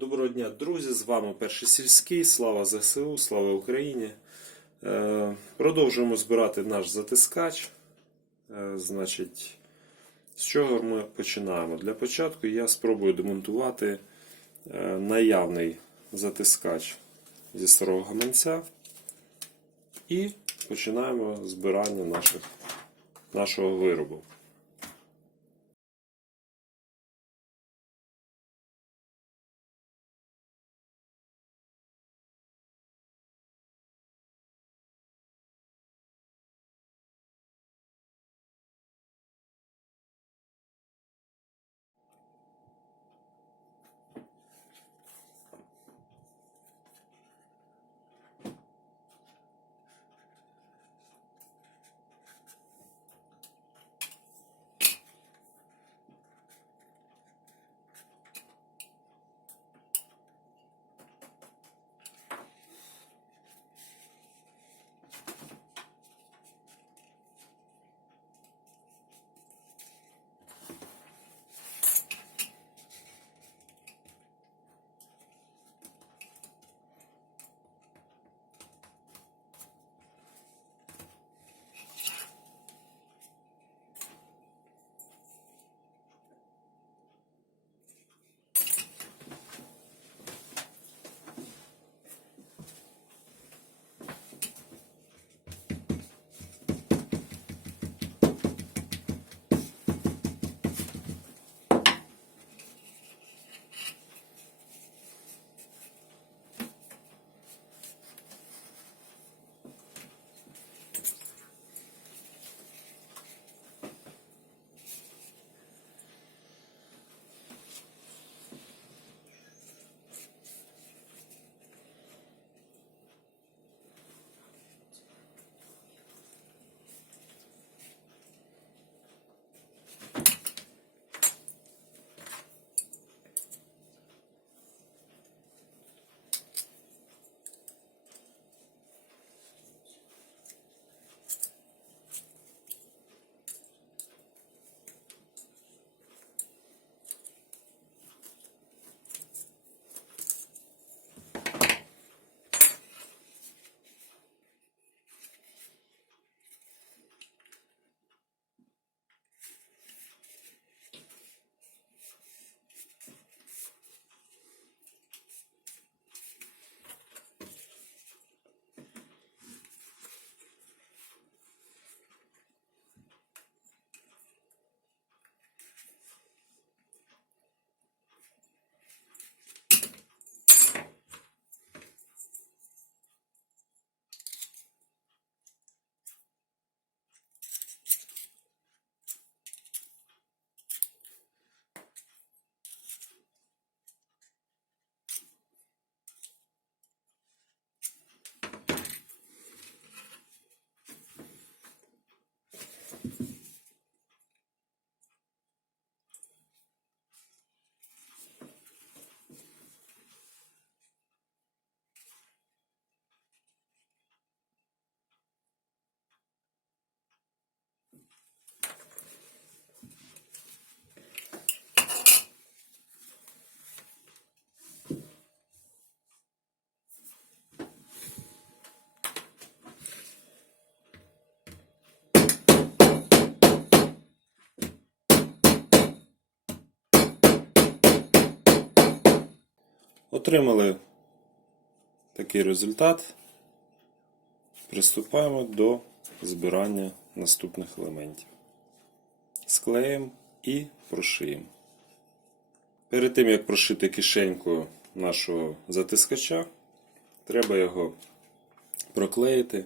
Доброго дня, друзі! З вами перший сільський. Слава ЗСУ, слава Україні. Е, Продовжуємо збирати наш затискач. Е, Значить, з чого ми починаємо? Для початку я спробую демонтувати е, наявний затискач зі старого гаманця. І починаємо збирання наших, нашого виробу. Отримали такий результат. Приступаємо до збирання наступних елементів. Склеїмо і прошиємо. Перед тим, як прошити кишеньку нашого затискача, треба його проклеїти.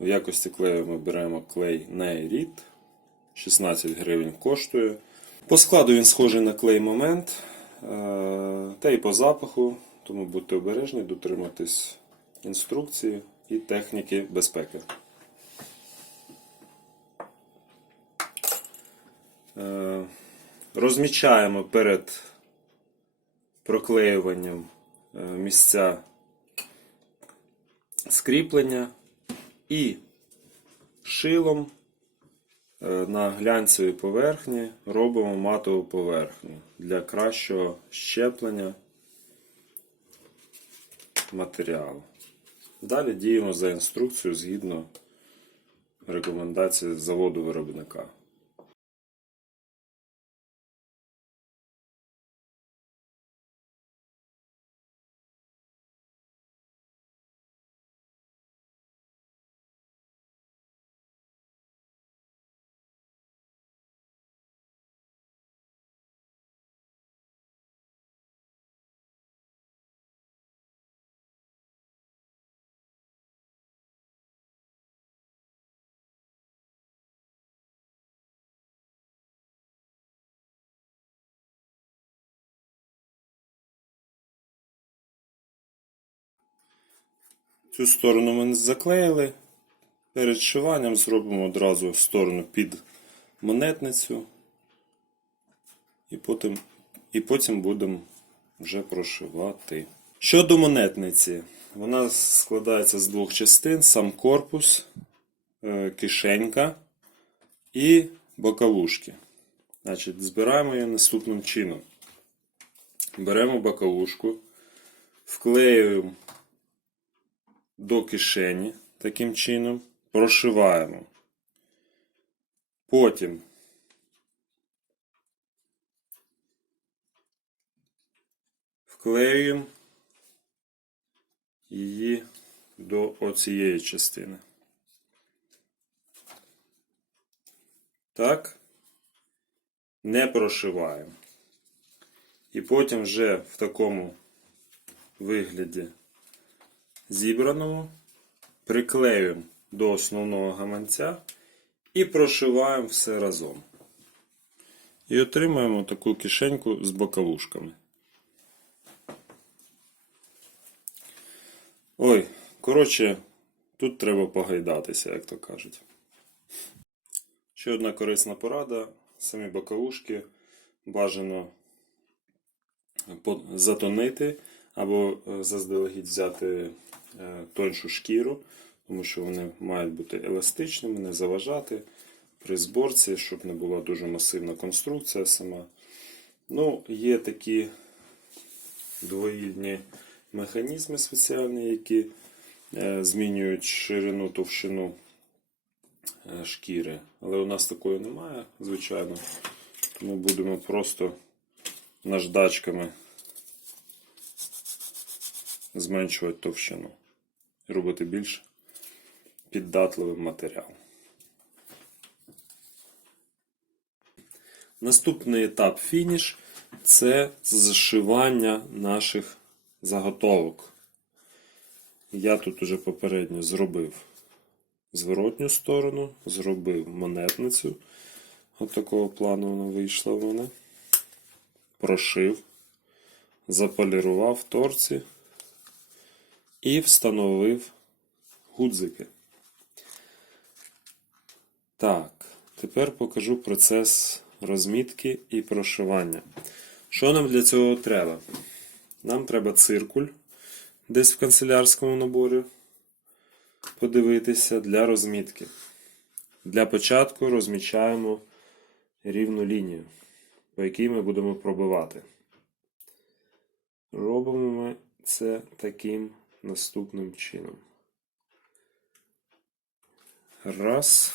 В якості клею ми беремо клей Nairit. 16 гривень коштує. По складу він схожий на клей момент. Е, Та і по запаху, тому будьте обережні, дотримуйтесь інструкції і техніки безпеки. Е, Розмічаємо перед проклеюванням е, місця скріплення і шилом Е, на глянцевій поверхні робимо матову поверхню для кращого щеплення матеріалу. Далі діємо за інструкцією згідно рекомендації заводу виробника. Цю сторону ми не заклеїли. Перед шиванням зробимо одразу сторону під монетницю. І потім, і потім будемо вже прошивати. Щодо монетниці, вона складається з двох частин: сам корпус, е, кишенька і боковушки. Значить, збираємо її наступним чином. Беремо боковушку, вклеюємо до кишені таким чином, прошиваємо. Потім вклеюємо її до оцієї частини. Так, не прошиваємо. І потім вже в такому вигляді зібраному приклеюємо до основного гаманця і прошиваємо все разом. І отримаємо таку кишеньку з боковушками. Ой, коротше, тут треба погайдатися, як то кажуть. Ще одна корисна порада. Самі боковушки бажано затонити або е, заздалегідь взяти тоншу шкіру, тому що вони мають бути еластичними, не заважати при зборці, щоб не була дуже масивна конструкція сама. Ну, є такі двоїдні механізми спеціальні, які е, змінюють ширину, товщину е, шкіри. Але у нас такої немає, звичайно. Тому будемо просто наждачками зменшувати товщину робити більш піддатливим матеріал. Наступний етап фініш це зшивання наших заготовок. Я тут уже попередньо зробив зворотню сторону, зробив монетницю. От такого плану вона вийшла в мене. Прошив, заполірував торці і встановив гудзики. Так, тепер покажу процес розмітки і прошивання. Що нам для цього треба? Нам треба циркуль десь в канцелярському наборі подивитися для розмітки. Для початку розмічаємо рівну лінію, по якій ми будемо пробивати. Робимо ми це таким наступним чином. Раз.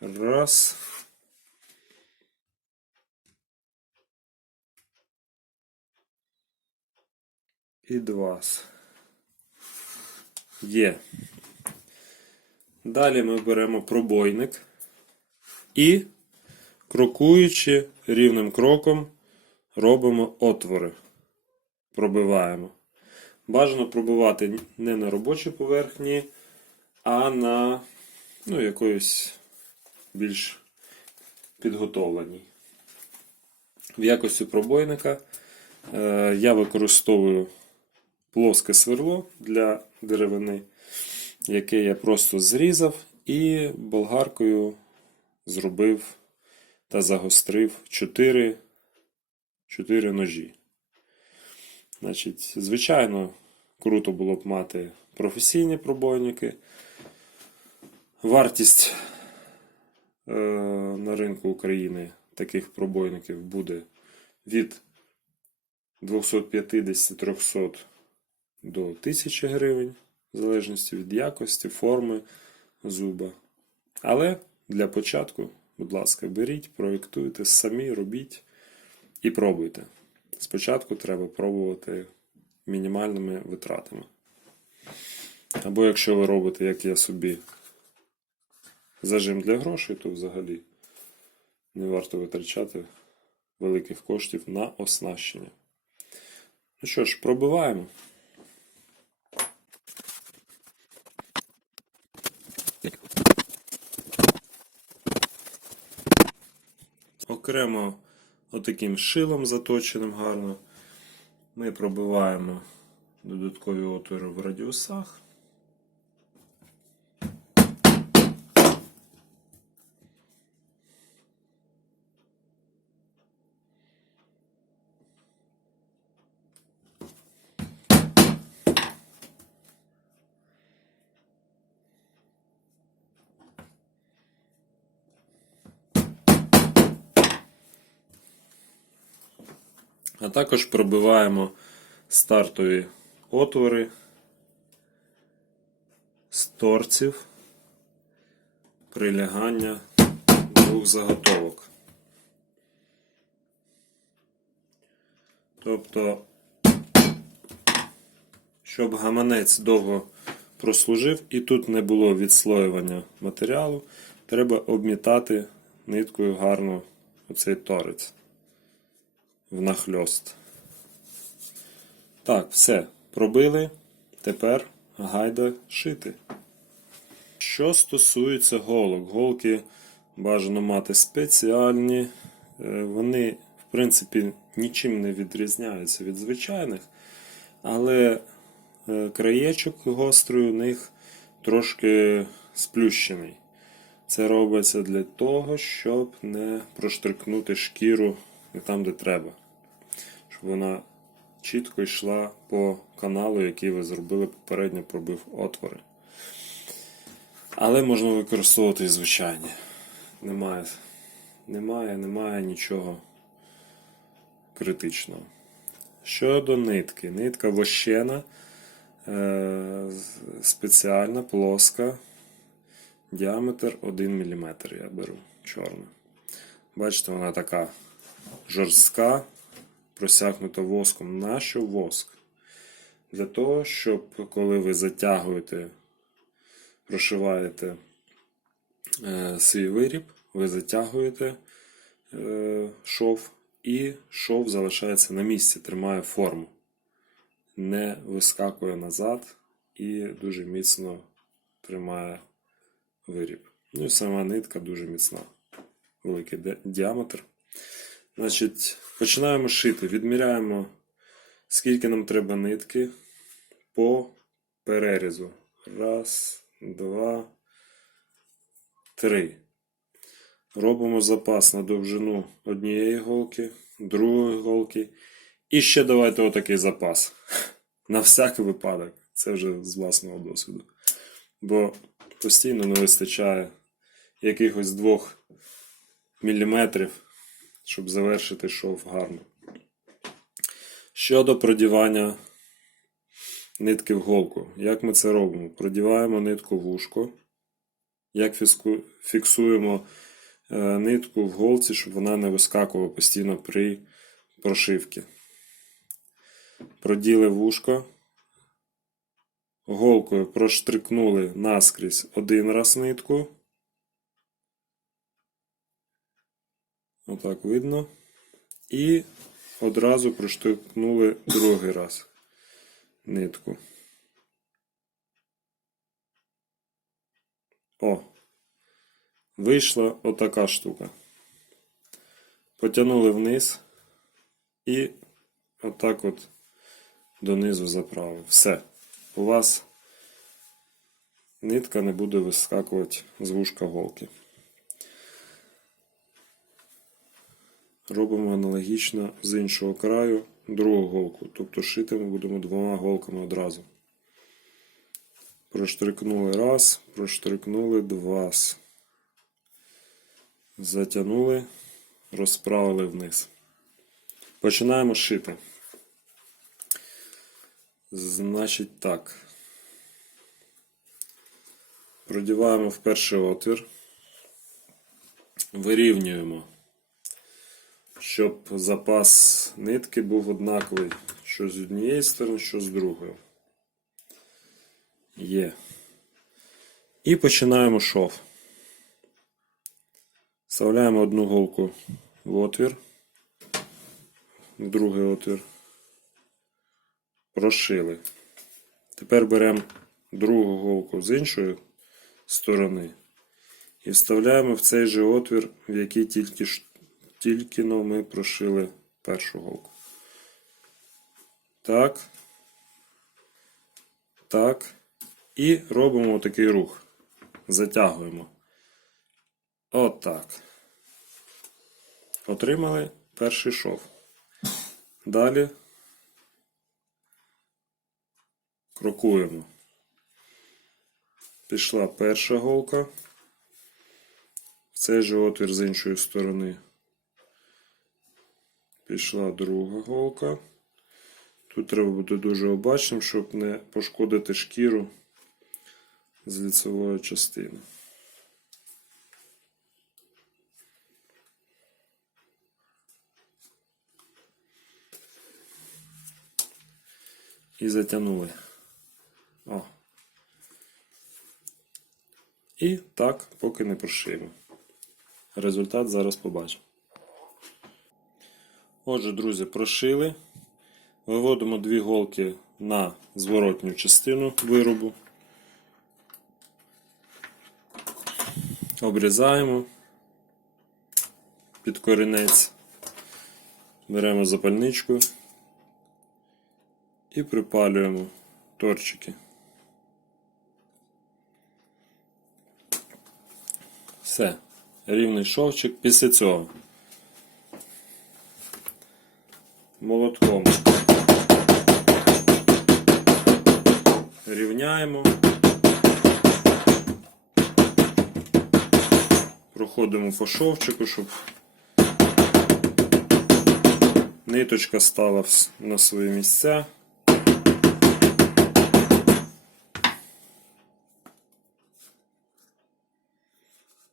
Раз. І два. Є. Далі ми беремо пробойник і, крокуючи рівним кроком, робимо отвори. Пробиваємо. Бажано пробивати не на робочій поверхні, а на ну, якоїсь більш підготовленій. В якості пробойника е, я використовую плоске сверло для деревини, яке я просто зрізав і болгаркою зробив та загострив 4, 4 ножі. Значить, звичайно, круто було б мати професійні пробойники. Вартість е, на ринку України таких пробойників буде від 250-300 до 1000 гривень, в залежності від якості, форми зуба. Але для початку, будь ласка, беріть, проєктуйте самі, робіть і пробуйте. Спочатку треба пробувати мінімальними витратами. Або якщо ви робите, як я собі, зажим для грошей, то взагалі не варто витрачати великих коштів на оснащення. Ну що ж, пробиваємо. Окремо отаким шилом заточеним гарно. Ми пробиваємо додаткові отвори в радіусах. А також пробиваємо стартові отвори з торців прилягання двох заготовок. Тобто, щоб гаманець довго прослужив і тут не було відслоювання матеріалу, треба обмітати ниткою гарно оцей торець внахльост. Так, все. Пробили. Тепер гайда шити. Що стосується голок, голки бажано мати спеціальні. Е, Вони, в принципі, нічим не відрізняються від звичайних, але е, краєчок гострий у них трошки сплющений. Це робиться для того, щоб не проштрикнути шкіру там, де треба. Вона чітко йшла по каналу, який ви зробили попередньо, пробив отвори. Але можна використовувати і звичайні. Немає, немає, немає нічого критичного. Щодо нитки. Нитка вощена, е, спеціальна, плоска, діаметр 1 мм я беру чорна. Бачите, вона така жорстка, просякнута воском. Нащо воск? Для того, щоб коли ви затягуєте, прошиваєте е, свій виріб, ви затягуєте е, шов, і шов залишається на місці, тримає форму. Не вискакує назад і дуже міцно тримає виріб. Ну і сама нитка дуже міцна. Великий діаметр. Значить, починаємо шити. Відміряємо, скільки нам треба нитки по перерізу. Раз, два, три. Робимо запас на довжину однієї голки, другої голки. І ще давайте отакий запас. На всякий випадок. Це вже з власного досвіду. Бо постійно не вистачає якихось двох міліметрів, щоб завершити шов гарно. Щодо продівання нитки в голку. Як ми це робимо? Продіваємо нитку в ушко. Як фіксуємо е, нитку в голці, щоб вона не вискакувала постійно при прошивці. Проділи вушко. Голкою проштрикнули наскрізь один раз нитку. Отак видно. І одразу проштовхнули другий раз нитку. О! Вийшла отака штука. Потягнули вниз і отак от донизу заправив. Все. У вас нитка не буде вискакувати з вушка голки. Робимо аналогічно з іншого краю другу голку. Тобто шити ми будемо двома голками одразу. Проштрикнули раз, проштрикнули два. Затягнули, розправили вниз. Починаємо шити. Значить так. Продіваємо в перший отвір. Вирівнюємо, щоб запас нитки був однаковий, що з однієї сторони, що з другої. Є. І починаємо шов. Вставляємо одну голку в отвір, в другий отвір. Прошили. Тепер беремо другу голку з іншої сторони і вставляємо в цей же отвір, в який тільки, тільки но ми прошили першу голку. Так. Так. І робимо такий рух. Затягуємо. Отак. Отримали перший шов. Далі крокуємо. Пішла перша голка. В цей же отвір з іншої сторони. Пішла друга голка. Тут треба бути дуже обачним, щоб не пошкодити шкіру з ліцевої частини. І затягнули. О. І так, поки не прошиємо. Результат зараз побачимо. Отже, друзі, прошили. Виводимо дві голки на зворотню частину виробу. Обрізаємо під корінець. Беремо запальничку і припалюємо торчики. Все, рівний шовчик. Після цього молотком рівняємо, проходимо по щоб ниточка стала на свої місця.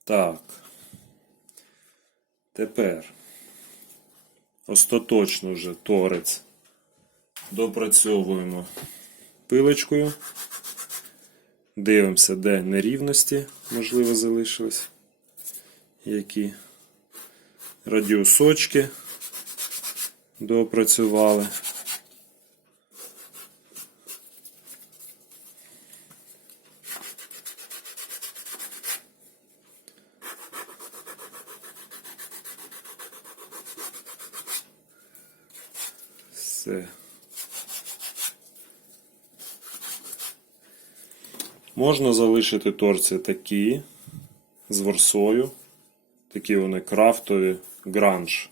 Так. Тепер остаточно вже торець допрацьовуємо пилочкою. Дивимося, де нерівності, можливо, залишились. Які радіусочки доопрацювали. Все. Можна залишити торці такі з ворсою. Такі вони крафтові, гранж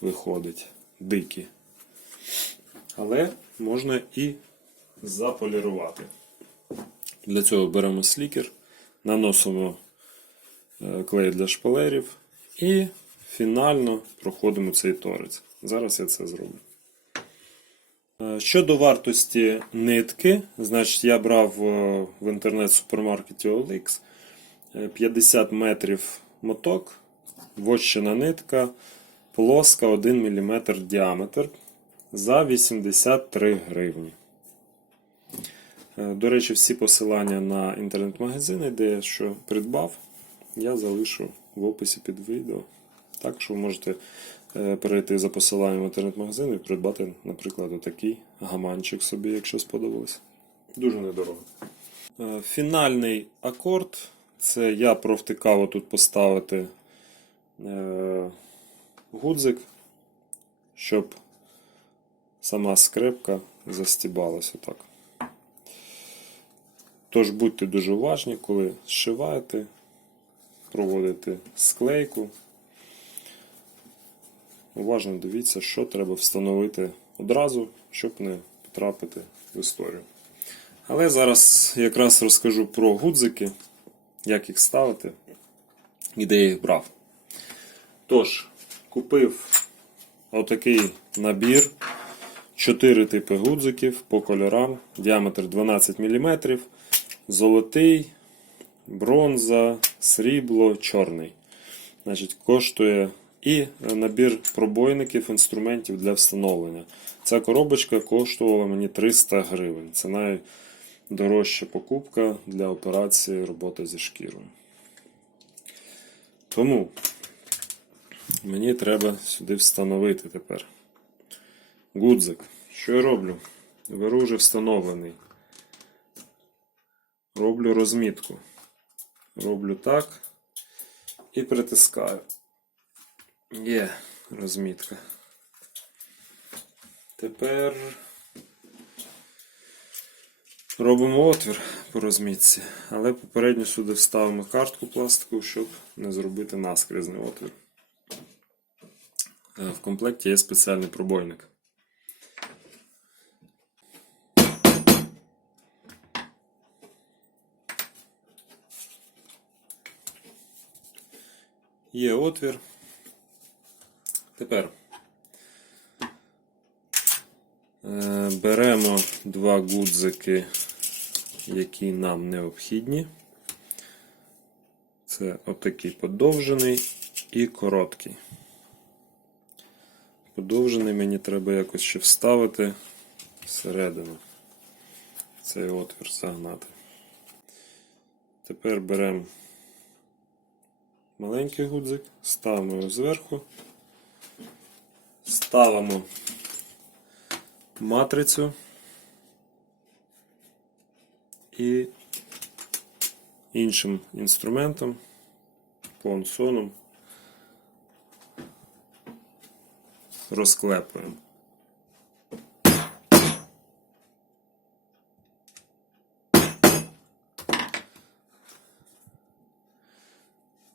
виходить, дикі. Але можна і заполірувати. Для цього беремо слікер, наносимо е, клей для шпалерів і фінально проходимо цей торець. Зараз я це зроблю. Е, Щодо вартості нитки, значить я брав е, в інтернет-супермаркеті OLX е, 50 метрів моток, вощена нитка, плоска 1 мм діаметр за 83 гривні. Е, До речі, всі посилання на інтернет-магазини, де я що придбав, я залишу в описі під відео. Так що ви можете е, перейти за посиланням в інтернет-магазин і придбати, наприклад, отакий гаманчик собі, якщо сподобалось. Дуже недорого. Е, Фінальний акорд це я провтикав тут поставити е, гудзик, щоб сама скрепка застібалася так. Тож будьте дуже уважні, коли зшиваєте, проводите склейку. Уважно дивіться, що треба встановити одразу, щоб не потрапити в історію. Але зараз якраз розкажу про гудзики, як їх ставити і де я їх брав. Тож, купив отакий набір. Чотири типи гудзиків по кольорам. Діаметр 12 мм. Золотий, бронза, срібло, чорний. Значить, коштує і набір пробойників, інструментів для встановлення. Ця коробочка коштувала мені 300 гривень. Це найдорожча покупка для операції роботи зі шкірою. Тому мені треба сюди встановити тепер. Гудзик. Що я роблю? Беру вже встановлений. Роблю розмітку. Роблю так і притискаю. Є розмітка. Тепер робимо отвір по розмітці, але попередньо сюди вставимо картку пластикову, щоб не зробити наскрізний отвір. Е, В комплекті є спеціальний пробойник. Є отвір. Тепер е, беремо два гудзики, які нам необхідні. Це отакий подовжений і короткий. Подовжений мені треба якось ще вставити всередину. Цей отвір загнати. Тепер беремо маленький гудзик, ставимо його зверху, ставимо матрицю і іншим інструментом, понсоном розклепуємо.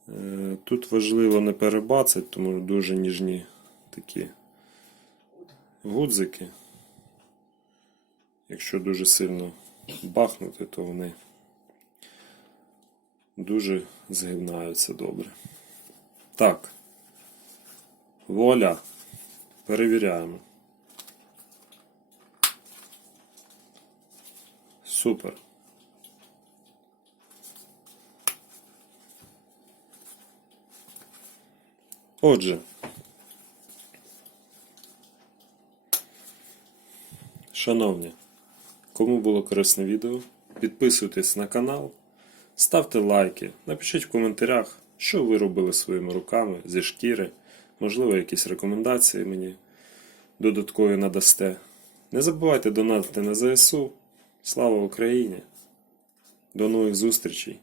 Е, Тут важливо не перебацати, тому дуже ніжні такі гудзики. Якщо дуже сильно бахнути, то вони дуже згинаються добре. Так. Вуаля. Перевіряємо. Супер. Отже. Шановні, кому було корисне відео, підписуйтесь на канал, ставте лайки, напишіть в коментарях, що ви робили своїми руками зі шкіри, можливо, якісь рекомендації мені додаткові надасте. Не забувайте донатити на ЗСУ. Слава Україні! До нових зустрічей!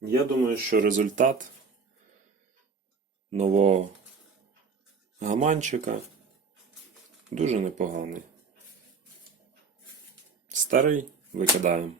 Я думаю, що результат нового гаманчика дуже непоганий. Старий викидаємо.